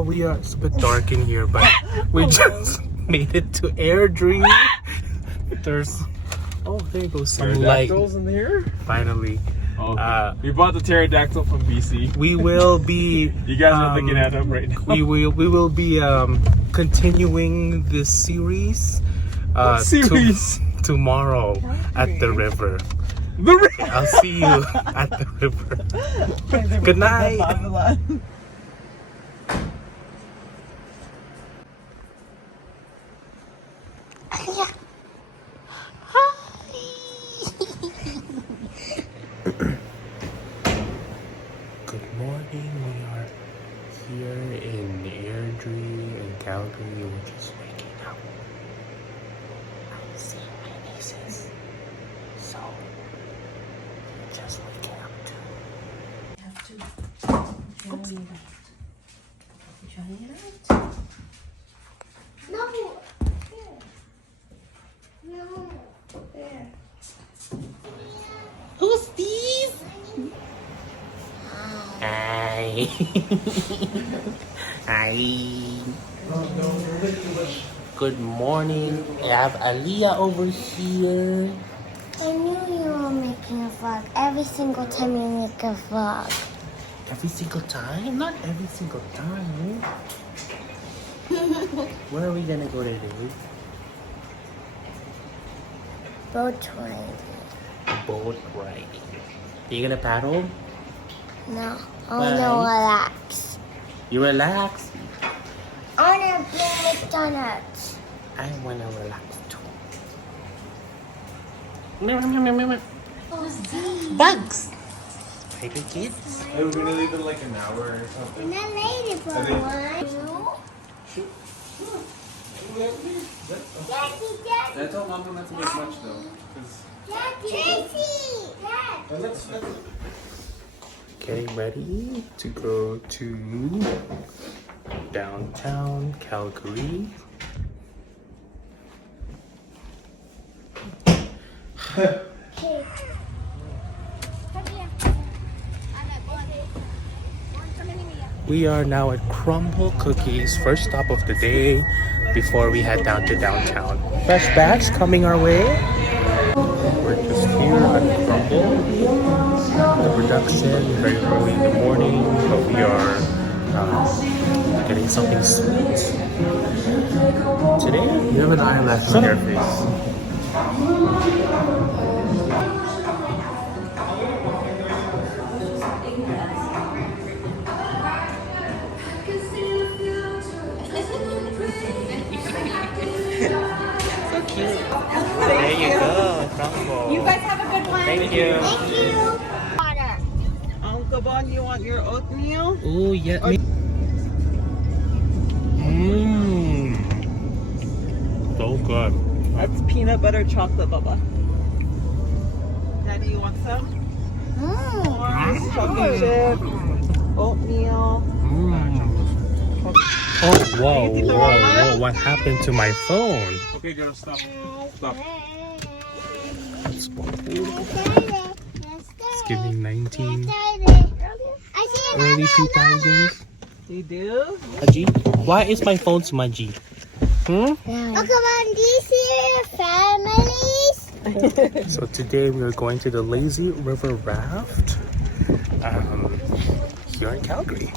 we are. It's a bit dark in here, but we just made it to Airdrie. There's there you go, some light. Pterodactyls in here? Finally. Oh, we bought the pterodactyl from BC. We will be. You guys are looking at them right now. We will be continuing this series. Tomorrow at the river. I'll see you at the river. Good night. Good morning. We are here in Airdrie in Calgary. We're just waking up. I'm seeing my nieces. So, just waking up too. Oops. No. No. There. Who's these? Hi. Hi. Good morning. I have Aliyah over here. I knew you were making a vlog. Every single time you make a vlog. Every single time? Not every single time. Where are we gonna go today? Boat riding. Boat riding. Are you gonna paddle? No. I want to relax. You relax? I want to play McDonald's. I wanna relax too. Bugs! Baby kids. Hey, we're gonna leave in like an hour or something. Not later, but I told Mom not to make much though. Getting ready to go to downtown Calgary. We are now at Crumble Cookies, first stop of the day before we head down to downtown. Fresh batch coming our way. We're just here at Crumble. The production very early in the morning, but we are getting something sweet. Today, You have an eyelash on your face. so cute. There you go, Crumble. You guys have a good one. Thank you. Thank you. Water. Uncle Bon, you want your oatmeal? Oh, yeah. Mmm. So good. That's peanut butter chocolate, Bubba. Daddy, you want some? Mmm. Chocolate chip, oatmeal. Oh, whoa. What happened to my phone? Okay, girl, stop. Stop. It's giving 19 early 2000s. You do? Smudgy? Why is my phone smudgy? Oh, come on, these here families. So today we are going to the Lazy River Raft here in Calgary.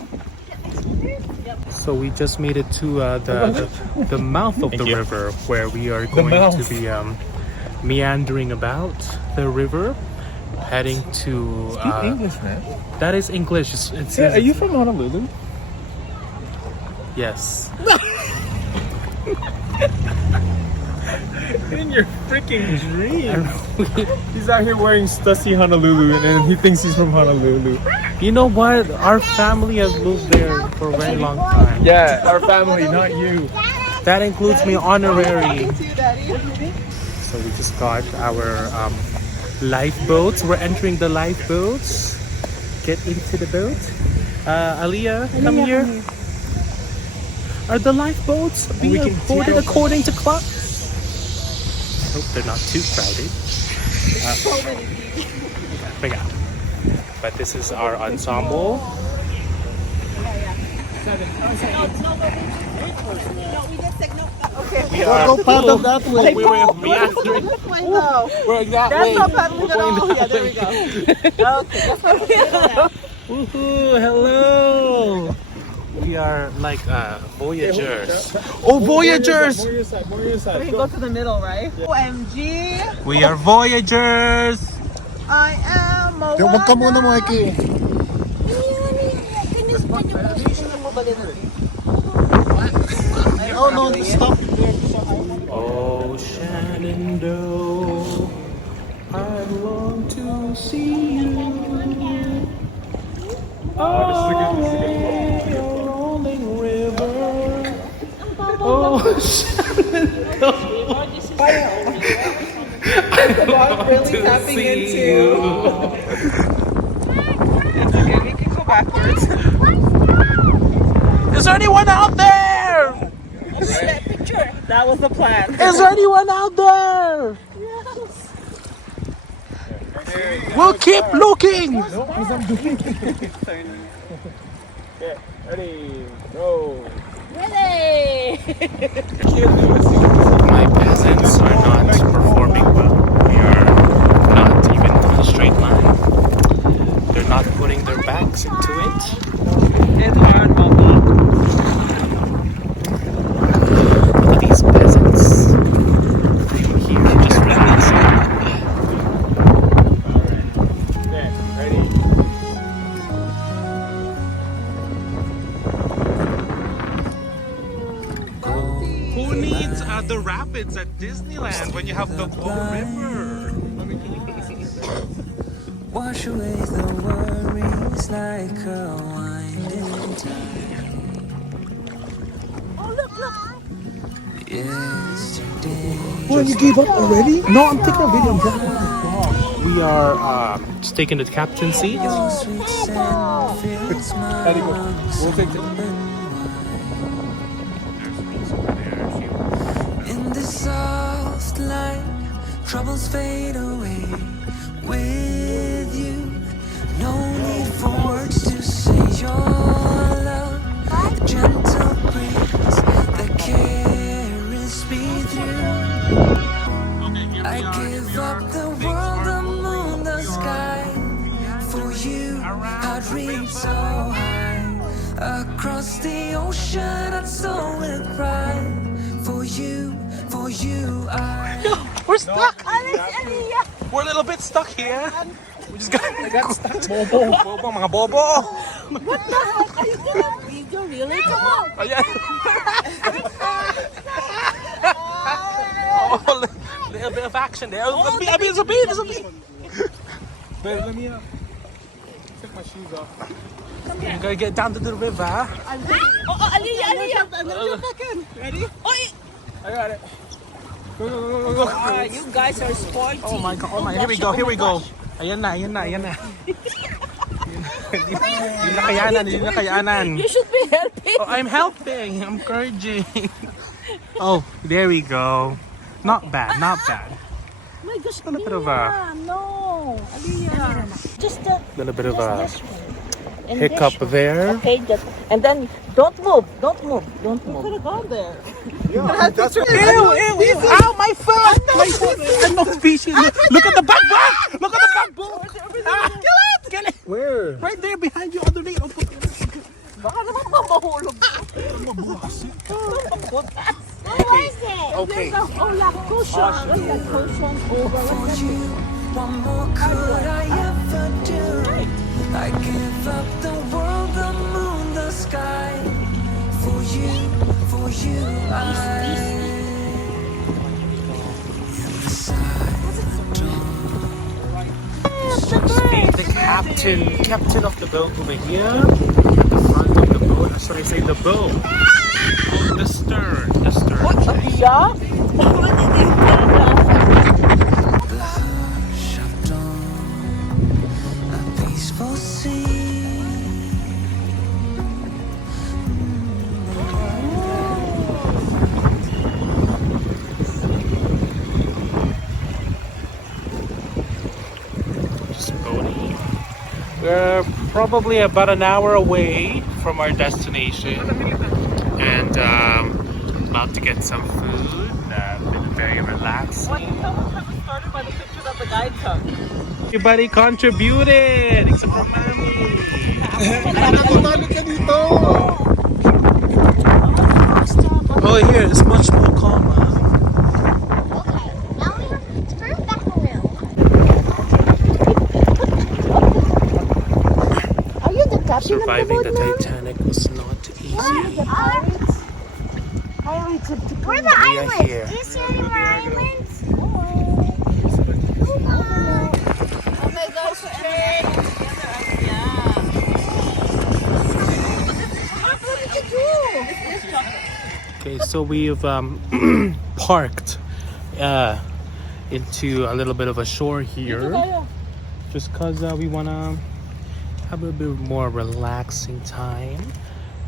So we just made it to the mouth of the river, where we are going to be meandering about the river, heading to. Speak English, man. That is English. It says, Are you from Honolulu? Yes. In your freaking dream. He's out here wearing Stussy Honolulu and then he thinks he's from Honolulu. You know what? Our family has lived there for a very long time. Yeah, our family, not you. That includes me honorary. Talking to you, Daddy. So we just got our lifeboats. We're entering the lifeboats. Get into the boat. Aliyah, come here. Are the lifeboats being boarded according to clock? I hope they're not too crowded. So many people. But this is our ensemble. We are. Go paddle that way. We were meandering. We're that way. That's not paddling at all. Yeah, there we go. Okay, that's what we do. Woohoo! Hello. We are like voyagers. Oh, voyagers! More your side, more your side. We can go to the middle, right? OMG, We are voyagers. I am Moana. Huwag ka muna, Mikey. Oh no, stop. Oh, Shenandoah, I long to see you. Oh, rolling river. Oh, Shenandoah. The ball really tapping into. It's okay, we can go backwards. Is there anyone out there? That was the plan. Is there anyone out there? We'll keep looking. Okay, ready, go. My peasants are not performing well. We are not even on a straight line. They're not putting their backs into it. It's hard, Mama. Look at these peasants. They were here just for this. Okay, ready. Who needs the rapids at Disneyland when you have the Bow River? Wash away the worries like a winding tide. Oh, look. Yesterday. Well, you gave up already? No, I'm taking a video. We are just taking the captain seat. Sweet scent fills my Ready, go. lungs We'll take it. in this soft light. Troubles fade away with you. No need for words to say your love. The gentle breeze that carries me through. I give up the world, the moon, the sky. For you, I'd reach so high. Across the ocean, I'd soar with pride. For you, I. We're stuck. We're a little bit stuck here. We just got stuck. Bobo, mga bobo. What the heck? Are you gonna video really? Come on. Ayan. Oh, little bit of action there. I mean, it's a bee. Babe, let me take my shoes off. We're gonna get down to the river. Aliyah. Jump back in. Ready? I got it. Go. You guys are sporty. Oh my god. Here we go. Ayan na. Hindi na kayanan. You should be helping. Oh, I'm helping. I'm encouraging. Oh, there we go. Not bad. My gosh, A little bit of a no. Aliyah. Just little bit of a this way. And hiccup this way. there. Okay, just, and then don't move. Could have gone there. Yeah, that's Ew! Ow, my foot! I'm not species. Look at the back bar! Look at the back bar! Kill it! Where? Right there behind you, other day. Oh, Baka naman mamahulog. okay. Cushion. What's that cushion over? For you, what more could I ever do? I give up the world, the moon, the sky. For you, I. In the silent dawn. The captain of the boat over here. The front of the boat. Or should I say the boat? The stern. Aliyah? The hush of dawn, a peaceful sea. Just boating We're probably about an hour away from our destination, and about to get some food. Been very relaxing. Well, you tell us how it started by the picture that the guide took. Everybody contributed except for Mommy. Oh, here it's much more calmer. Okay, now we have to turn back around. Are you the captain Surviving of the the boat now? Titanic was not easy. Where are the We are islands? here. Do you see any more islands? Okay, so we've parked into a little bit of a shore here, just because we want to have a bit more relaxing time,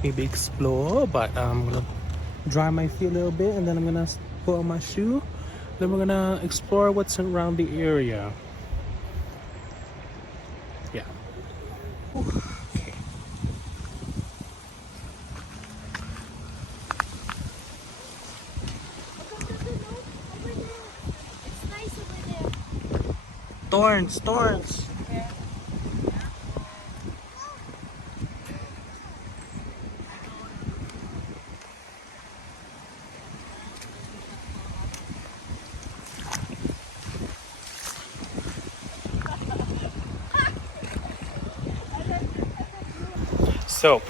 maybe explore. But I'm gonna dry my feet a little bit, and then I'm gonna put on my shoe. Then we're gonna explore what's around the area. Yeah. Okay. It's nice over there. Thorns, thorns. So,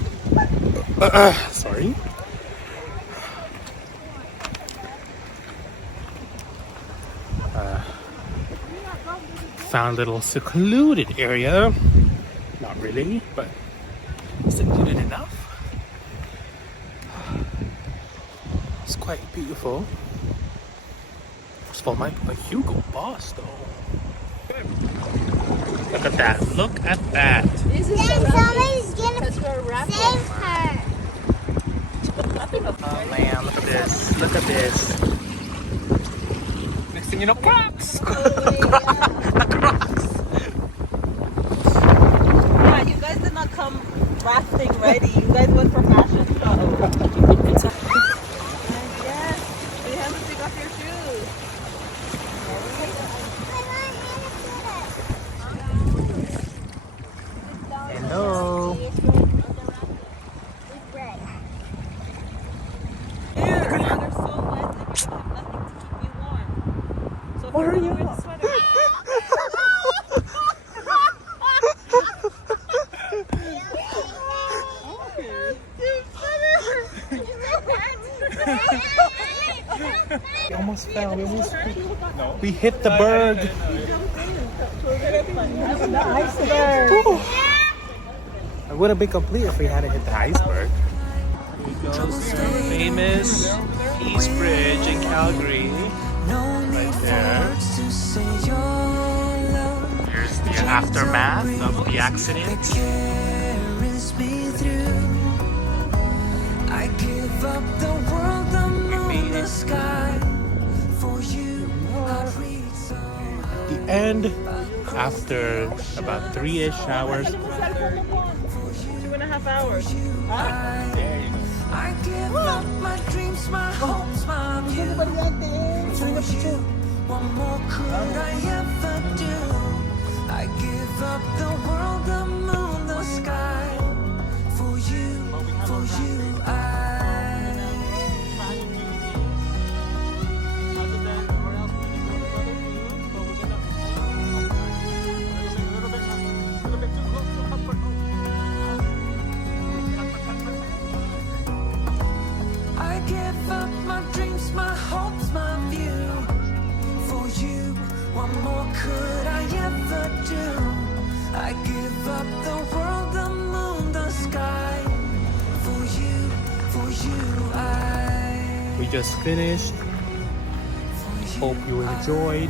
sorry. Found a little secluded area. Not really, but secluded enough. It's quite beautiful. First of all, my Hugo Boss though. Look at that. Look at that. Then somebody's gonna save her. Oh man, look at this. Look at this. Next thing you know, Crocs! Crocs! Yeah, you guys did not come rafting ready. You guys went for fashion show. Yes, you have to take off your shoes. Hello. They're so wet, they have nothing to keep you warm. So what are you? Sweater. We almost fell. We hit the berg. It would have been complete if we hadn't hit the iceberg. Here we go. Famous Peace Bridge in Calgary. Right there. Here's the aftermath of the accident. I give up the world, the moon, the sky. For you, I'd reach so high. The end, after about 3-ish hours. 2.5 hours. I give up my dreams, my hopes, my view. For you, what more could I ever do? I give up the world, the moon, the sky. For you, I give up my dreams, my hopes, my view. For you, what more could I ever do? I give up the world, the moon, the sky. For you, We just finished. Hope you enjoyed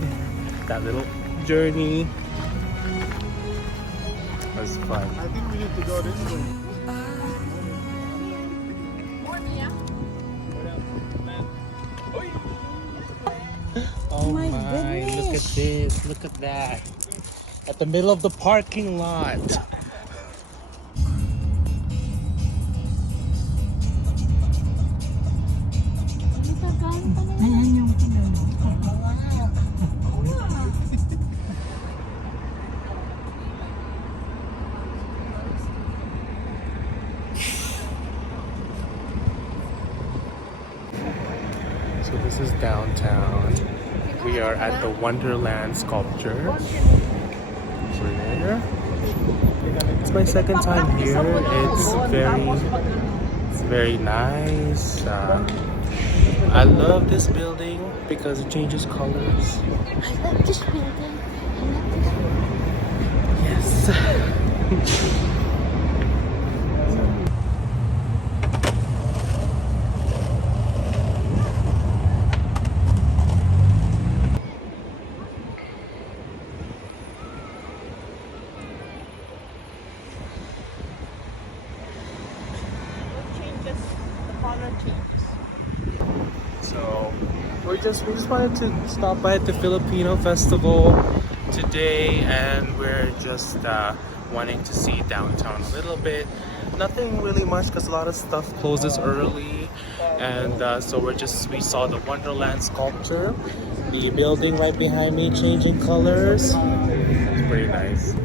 that little journey. It was fun. I think we need to go this way. Oh my goodness. Look at this. Look at that. At the middle of the parking lot. So this is downtown. We are at the Wonderland sculpture. Over there. It's my second time here. It's very nice. I love this building because it changes colors. I like this building. Yes. Changes, the color changes. So we just wanted to stop by at the Filipino festival today, and we're just wanting to see downtown a little bit. Nothing really much because a lot of stuff closes early, and so we saw the Wonderland sculpture, the building right behind me changing colors. It's pretty nice.